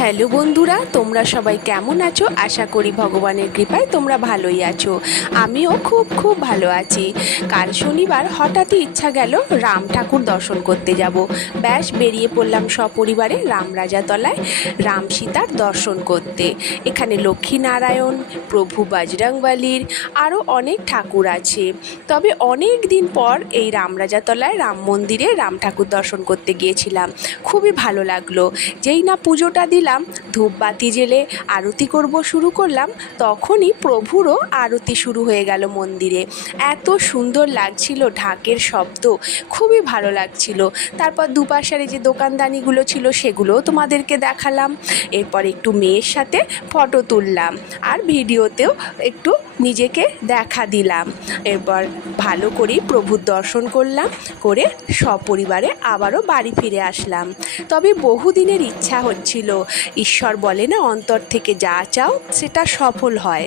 Hello বন্ধুরা, তোমরা সবাই কেমন আছো? আশা করি ভগবানের কৃপায় তোমরা ভালোই আছো। আমিও খুব ভালো আছি। কাল শনিবার হঠাৎই ইচ্ছা গেল রাম ঠাকুর দর্শন করতে যাব। ব্যাস বেরিয়ে পড়লাম সপরিবারে রামরাজাতলায় রাম সীতার দর্শন করতে। এখানে লক্ষ্মীনারায়ণ, প্রভু বজরংবলীর আরও অনেক ঠাকুর আছে। তবে অনেক দিন পর এই রামরাজাতলায় রাম মন্দিরে রাম ঠাকুর দর্শন করতে গিয়েছিলাম। খুবই ভালো লাগলো। যেই না পুজোটা দিলাম, ধূপবাতি জেলে আরতি করব শুরু করলাম, তখনই প্রভুরও আরতি শুরু হয়ে গেল মন্দিরে। এত সুন্দর লাগছিল ঢাকের শব্দ, খুবই ভালো লাগছিল। তারপর দুপাশের যে দোকানদানিগুলো ছিল সেগুলোও তোমাদেরকে দেখালাম। এরপর একটু মেয়ের সাথে ফটো তুললাম আর ভিডিওতেও একটু নিজেকে দেখা দিলাম। এরপর ভালো করেই প্রভুর দর্শন করলাম, করে সপরিবারে আবারও বাড়ি ফিরে আসলাম। তবে বহুদিনের ইচ্ছা হচ্ছিল, ঈশ্বর বলে না, অন্তর থেকে যা চাও সেটা সফল হয়।